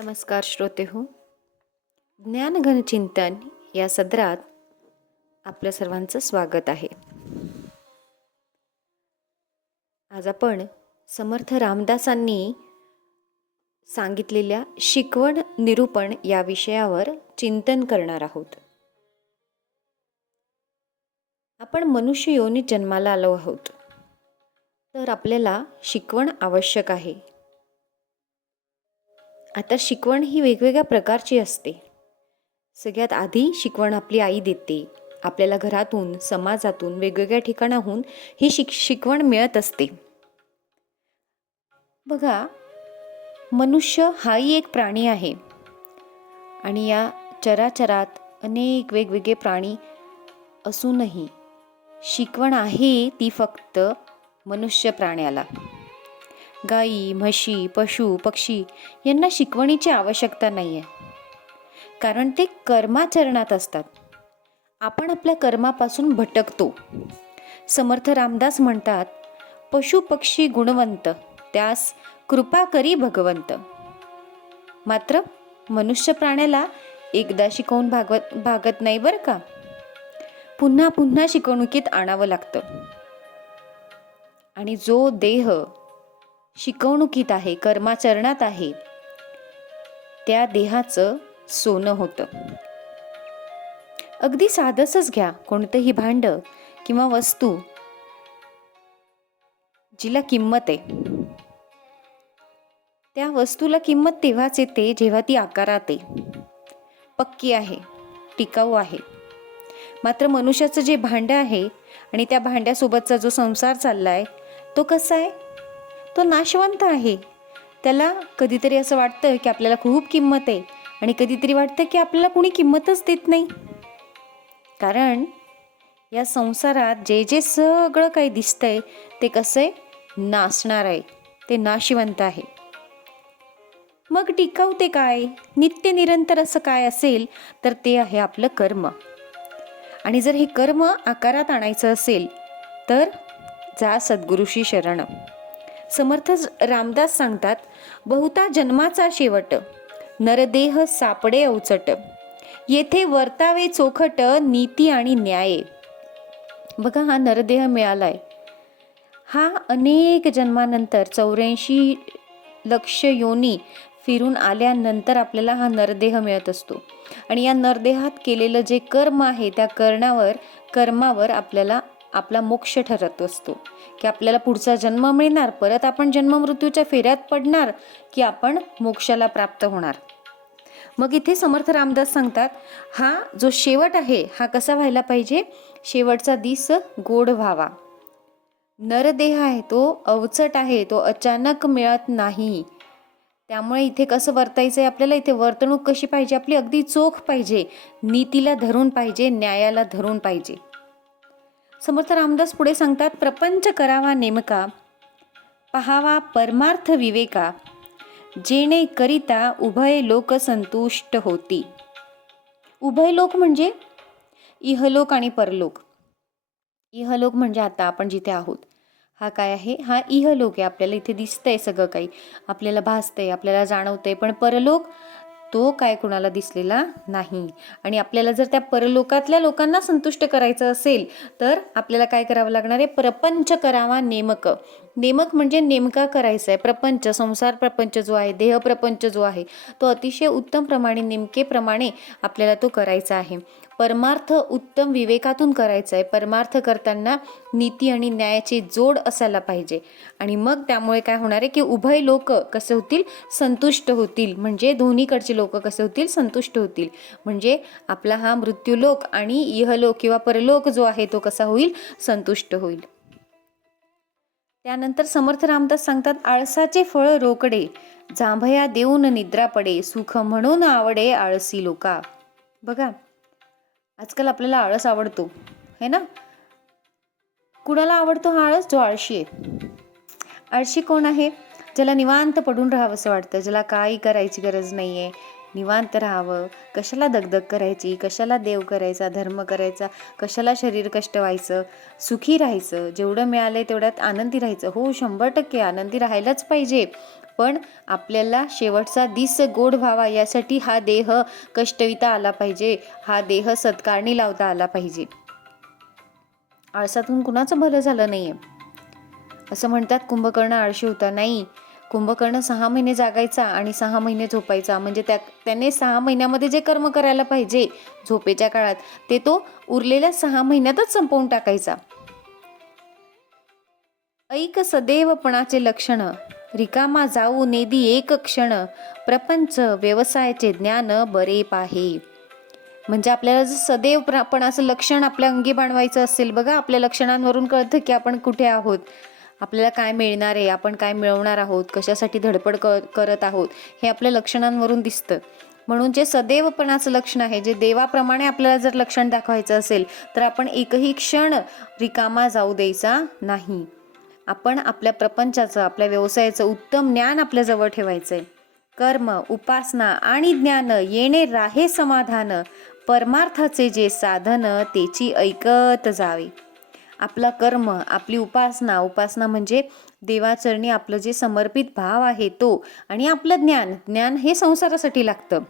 नमस्कार श्रोते हो. ज्ञानघन चिंतन या सदरात आपल्या सर्वांचं स्वागत आहे. आज आपण समर्थ रामदासांनी सांगितलेल्या शिकवण निरूपण या विषयावर चिंतन करणार आहोत. आपण मनुष्य योनीत जन्माला आलो आहोत, तर आपल्याला शिकवण आवश्यक आहे. आता शिकवण ही वेगवेगळ्या प्रकारची असते. सगळ्यात आधी शिकवण आपली आई देते. आपल्याला घरातून, समाजातून, वेगवेगळ्या ठिकाणाहून ही शिकवण मिळत असते. बघा, मनुष्य हाही एक प्राणी आहे आणि या चराचरात अनेक वेगवेगळे प्राणी असूनही शिकवण आहे ती फक्त मनुष्य प्राण्याला. गाई, म्हशी, पशु, पक्षी यांना शिकवणीची आवश्यकता नाही आहे, कारण ते कर्माचरणात असतात. आपण आपल्या कर्मापासून भटकतो. समर्थ रामदास म्हणतात, पशु पक्षी गुणवंत, त्यास कृपा करी भगवंत. मात्र मनुष्य प्राण्याला एकदा शिकवून भागत नाही बरं का. पुन्हा पुन्हा शिकवणुकीत आणावं लागतं. आणि जो देह शिकवणुकीत आहे, कर्माचरणात आहे, त्या देहाचं सोनं होतं. अगदी साधंच घ्या, कोणतंही भांड किंवा वस्तू जिला किंमत आहे, त्या वस्तूला किंमत तेव्हाच येते जेव्हा ती आकारात आहे, पक्की आहे, टिकाऊ आहे. मात्र मनुष्याचं जे भांड आहे आणि त्या भांड्यासोबतचा जो संसार चाललाय, तो कसा आहे? तो नाशवंत आहे. त्याला कधीतरी असं वाटतं की आपल्याला खूप किंमत आहे आणि कधीतरी वाटतं की आपल्याला कुणी किंमतच देत नाही. कारण या संसारात जे जे सगळं काही दिसतंय ते कसं आहे? नासणार आहे, ते नाशवंत आहे. मग टिकाऊ ते काय? नित्य निरंतर असं काय असेल तर ते आहे आपलं कर्म. आणि जर हे कर्म आकारात आणायचं असेल तर जा सद्गुरूशी शरण. समर्थ रामदास सांगतात, बहुता जन्माचा शेवट, नरदेह सापडे अवचट, येथे वर्तावे चोखट, नीती आणि न्याय. बघा, हा नरदेह मिळालाय, हा अनेक जन्मानंतर 84 लक्ष योनी फिरून आल्यानंतर आपल्याला हा नरदेह मिळत असतो. आणि या नरदेहात केलेलं जे कर्म आहे, त्या कर्मावर आपल्याला आपला मोक्ष ठरत असतो, की आपल्याला पुढचा जन्म मिळणार, परत आपण जन्म मृत्यूच्या फेऱ्यात पडणार, की आपण मोक्षाला प्राप्त होणार. मग इथे समर्थ रामदास सांगतात, हा जो शेवट आहे हा कसा व्हायला पाहिजे? शेवटचा दिस गोड व्हावा. नरदेह आहे तो अवचट आहे, तो अचानक मिळत नाही. त्यामुळे इथे कसं वर्तायचंय आपल्याला? इथे वर्तणूक कशी पाहिजे आपली? अगदी चोख पाहिजे, नीतीला धरून पाहिजे, न्यायाला धरून पाहिजे. समर्थ रामदास पुढे सांगतात, प्रपंच करावा नेमका, पहावा परमार्थ विवेका, जेणे करिता उभय लोक संतुष्ट होती. उभय लोक म्हणजे इहलोक आणि परलोक. इहलोक म्हणजे आता आपण जिथे आहोत, हा काय आहे? हा इहलोक आहे. आपल्याला इथे दिसतंय सगळं काही, आपल्याला भासतंय, आपल्याला जाणवतंय. पण परलोक तो काय कुणाला दिसलेला नाही. आणि आपल्याला जर त्या परलोकातल्या लोकांना संतुष्ट करायचं असेल तर आपल्याला काय करावं लागणार आहे? प्रपंच करावा नेमक. नेमक म्हणजे नेमका करायचा आहे. प्रपंच, संसार प्रपंच जो आहे, देह प्रपंच जो आहे, तो अतिशय उत्तम प्रमाणे, नेमकेप्रमाणे आपल्याला तो करायचा आहे. परमार्थ उत्तम विवेकातून करायचा आहे. परमार्थ करताना नीती आणि न्यायाची जोड असायला पाहिजे. आणि मग त्यामुळे काय होणार आहे की उभय लोक कसे होतील? संतुष्ट होतील. म्हणजे दोन्हीकडचे लोक कसे होतील? संतुष्ट होतील. म्हणजे आपला हा मृत्यूलोक आणि इहलोक किंवा परलोक जो आहे तो कसा होईल? संतुष्ट होईल. त्यानंतर समर्थ रामदास सांगतात, आळसाचे फळ रोकडे, जांभया देऊन निद्रा पडे, सुख म्हणून आवडे आळसी लोका. बघा, आजकाल आपल्याला आळस आवडतो, है ना? कुणाला आवडतो हा आळस? जो आळशी आहे. आळशी कोण आहे? ज्याला निवांत पडून राहावं असं वाटतं, ज्याला काही करायची गरज नाहीये, निवांत राहावं, कशाला दगदग करायची, कशाला देव करायचा, धर्म करायचा, कशाला शरीर कष्ट व्हायचं, सुखी राहायचं, जेवढं मिळालंय तेवढ्यात आनंदी राहायचं. हो, 100% आनंदी राहायलाच पाहिजे, पण आपल्याला शेवटचा दिस गोड व्हावा यासाठी हा देह कष्टविता आला पाहिजे, हा देह सत्कारणी लावता आला पाहिजे. आळसातून कुणाचं भलं झालं नाहीये. असं म्हणतात कुंभकर्ण आळशी होता. नाही, कुंभकर्ण 6 महिने जागायचा आणि 6 महिने झोपायचा. म्हणजे त्याने 6 महिन्यामध्ये जे कर्म करायला पाहिजे झोपेच्या काळात ते तो उरलेल्या 6 महिन्यातच संपवून टाकायचा. ऐक सदैवपणाचे लक्षण, रिकामा जाऊ नेदी एक क्षण, प्रपंच व्यवसायाचे ज्ञान बरे पाहे. म्हणजे आपल्याला जर सदैवपणाचं लक्षण आपल्या अंगी बाणवायचं असेल, बघा आपल्या लक्षणांवरून कळतं की आपण कुठे आहोत, आपल्याला काय मिळणार आहे, आपण काय मिळवणार आहोत, कशासाठी धडपड करत आहोत, हे आपल्या लक्षणांवरून दिसतं. म्हणून जे सदैवपणाचं लक्षण आहे, जे देवाप्रमाणे आपल्याला जर लक्षण दाखवायचं असेल तर आपण एकही क्षण रिकामा जाऊ द्यायचा नाही. आपण आपल्या प्रपंचाचं, आपल्या व्यवसायाचं उत्तम ज्ञान आपल्या जवळ ठेवायचंय. कर्म, उपासना आणि ज्ञान येणे राहे समाधान, परमार्थाचे जे साधन तेची ऐकत जावे. आपला कर्म, आपली उपासना म्हणजे देवाचरणी आपलं जे समर्पित भाव आहे तो, आणि आपलं ज्ञान हे संसारासाठी लागतं.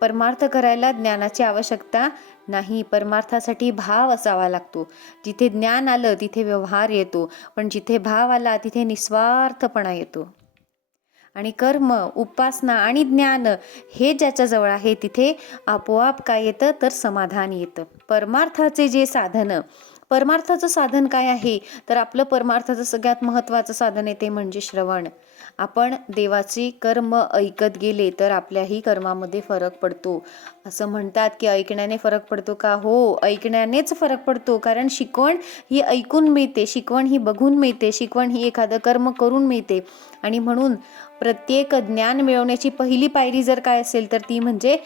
परमार्थ करायला ज्ञानाची आवश्यकता नाही, परमार्थासाठी भाव असावा लागतो. जिथे ज्ञान आलं तिथे व्यवहार येतो, पण जिथे भाव आला तिथे निस्वार्थपणा येतो. आणि कर्म, उपासना आणि ज्ञान हे ज्याच्याजवळ आहे तिथे आपोआप काय येतं तर समाधान येतं. परमार्थाचे जे साधन, परमार्थाचं साधन काय आहे तर आपलं परमार्थाचं सगळ्यात महत्त्वाचं साधन आहे ते म्हणजे श्रवण. आपण देवाचे कर्म ऐकत गेले तर आपल्याही कर्मामध्ये फरक पडतो. असं म्हणतात की ऐकण्याने फरक पडतो का? हो, ऐकण्यानेच फरक पडतो. कारण शिकवण ही ऐकून मिळते, शिकवण ही बघून मिळते, शिकवण ही एखादं कर्म करून मिळते. आणि म्हणून प्रत्येक ज्ञान मिळवण्याची पहिली पायरी जर काय असेल तर ती म्हणजे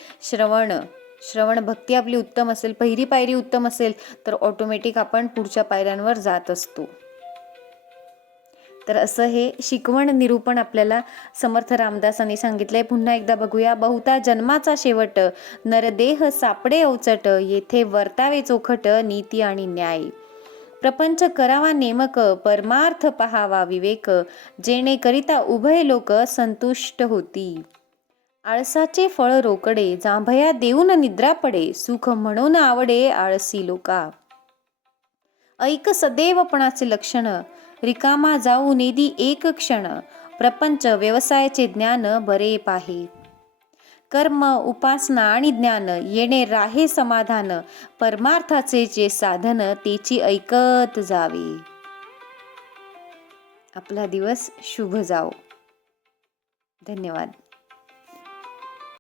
श्रवण भक्ती आपली उत्तम असेल, पहिली पायरी उत्तम असेल तर ऑटोमॅटिक आपण पुढच्या पायऱ्यांवर जात असतो. तर असं हे शिकवण निरूपण आपल्याला समर्थ रामदासांनी सांगितलंय. पुन्हा एकदा बघूया. बहुता जन्माचा शेवट, नरदेह सापडे अवचट, येथे वर्तावे चोखट, नीती आणि न्याय. प्रपंच करावा नेमक, परमार्थ पहावा विवेक, जेणे करिता उभय लोक संतुष्ट होती. आळसाचे फळ रोकडे, जांभया देऊन निद्रा पडे, सुख म्हणून आवडे आळसी लोका. ऐक सदैवपणाचे लक्षण, रिकामा जाऊ नेदी एक क्षण, प्रपंच व्यवसायाचे ज्ञान बरे पाहे. कर्म, उपासना आणि ज्ञान येणे राहे समाधान, परमार्थाचे जे साधन तेची ऐकत जावे. आपला दिवस शुभ जाओ. धन्यवाद.